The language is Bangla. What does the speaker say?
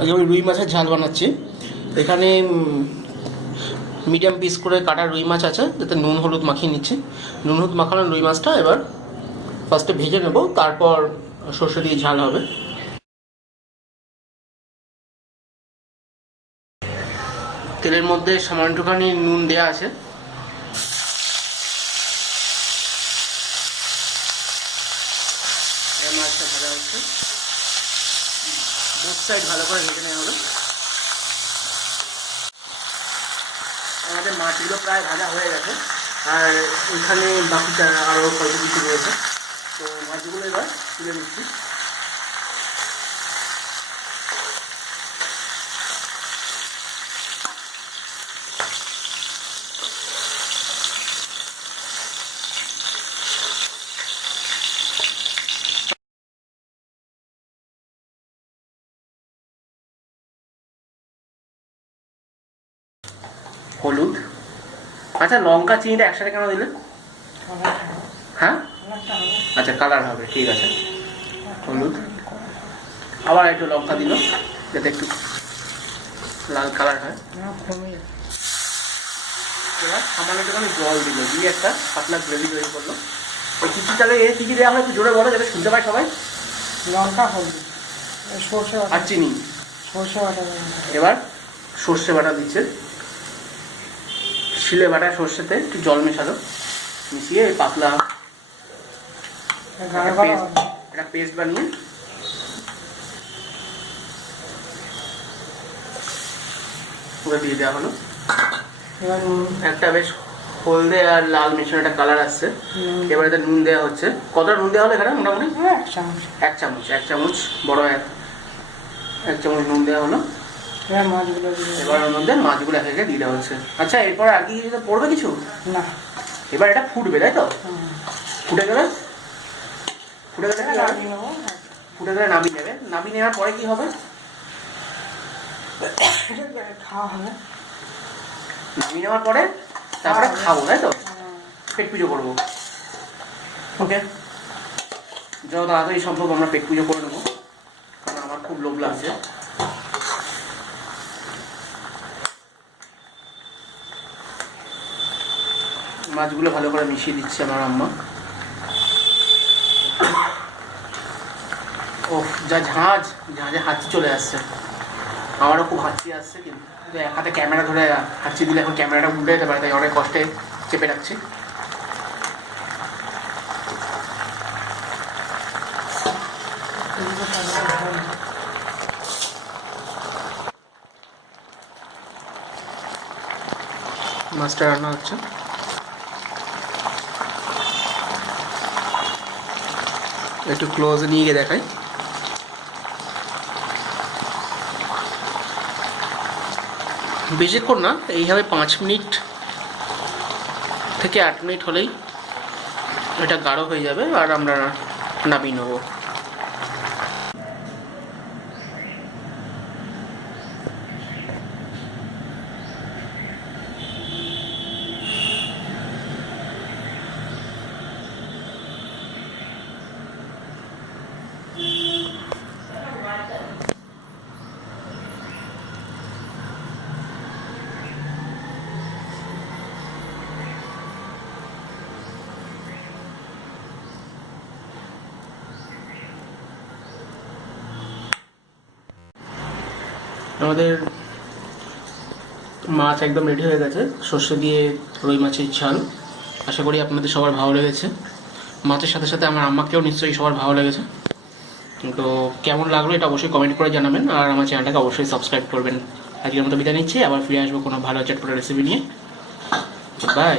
আজকে আমি রুই মাছের ঝাল বানাচ্ছি। এখানে মিডিয়াম পিস করে কাটা রুই মাছ আছে, যাতে নুন হলুদ মাখিয়ে নিচ্ছি। নুন হলুদ মাখানো রুই মাছটা এবার ফার্স্টে ভেজে নেব, তারপর সর্ষে দিয়ে ঝাল হবে। তেলের মধ্যে সামান্যখানি নুন দেওয়া আছে। মাছটা ভাজা হচ্ছে, বোথ সাইড ভালো করে ভেজে নেওয়া হবে। আমাদের মাছগুলো প্রায় ভাজা হয়ে গেছে, আর ওইখানে বাকিটা আরও কত কিছু রয়েছে, তো মাছগুলো এবার তুলে নিচ্ছি। হলুদ, আচ্ছা লঙ্কা চিনিটা একসাথে কেন দিলে? হ্যাঁ আচ্ছা, কালার হবে, ঠিক আছে। হলুদ, আবার একটু লঙ্কা দিল যাতে একটু লাল কালার হয়। এবার সামান্য একটুখানি জল দিল, দিয়ে একটা পাতলা গ্রেভি তৈরি করলো। ওই কিছু চালে কী কী দেওয়া হয় একটু জোরে বলো, যাতে শুনতে পাই সবাই। লঙ্কা, হলুদ, সর্ষে আর চিনি। সর্ষে বাটা। এবার সর্ষে বাটা দিচ্ছে, শিলে বাটা সর্ষেতে একটু জল মেশালো, মিশিয়ে পাতলা একটা পেস্ট বানিয়ে পুরো দিয়ে দেওয়া হলো। একটা বেশ হলদে আর লাল মিশ্রণ একটা কালার আসছে। এবার এতে নুন দেওয়া হচ্ছে। কতটা নুন দেওয়া হলো এখানে? মোটামুটি এক চামচ বড় এক চামচ নুন দেওয়া হলো। এবার ওর মধ্যে মাছগুলো এক একে দিয়ে দেওয়া হচ্ছে। আচ্ছা, এরপরে আর কি পড়বে কিছু না? এবার এটা ফুটবে, তাই তো? ফুটে গেলে নামিয়ে নেবে। নামিয়ে নেওয়ার পরে কি হবে? খাওয়া হবে। নামিয়ে নেওয়ার পরে তারপরে খাবো, তাই তো? পেট পুজো করবো। ওকে, যত তাড়াতাড়ি সম্ভব আমরা পেট পুজো করে নেবো, কারণ আমার খুব লোভ লাগছে। মাছগুলো ভালো করে মিশিয়ে দিচ্ছে আমার আম্মা। ও যা ঝাঁঝে হাঁচি চলে আসছে, আমারও খুব হাঁচি আসছে, কিন্তু এক হাতে ক্যামেরা ধরে হাঁচি দিলে এখন ক্যামেরাটা উল্টে যেতে পারে, তাই অনেক কষ্টে চেপে রাখছি। মাছটা রান্না হচ্ছে। একটু ক্লোজ নিয়ে গিয়ে দেখাই। বেশিক্ষণ না, এইভাবে 5 মিনিট থেকে 8 মিনিট হলেই এটা গাঢ় হয়ে যাবে, আর আমরা নামিয়ে নেবো। আমাদের মাছ একদম রেডি হয়ে গেছে, সর্ষে দিয়ে রুই মাছের ঝাল। আশা করি আপনাদের সবার ভালো লেগেছে। মাছের সাথে সাথে আমার আম্মাকেও নিশ্চয়ই সবার ভালো লেগেছে। তো কেমন লাগলো এটা অবশ্যই কমেন্ট করে জানাবেন, আর আমার চ্যানেলটাকে অবশ্যই সাবস্ক্রাইব করবেন। আজকের মতো বিদায় নিচ্ছি, আবার ফিরে আসবো কোনো ভালো চটপটা রেসিপি নিয়ে। বাই।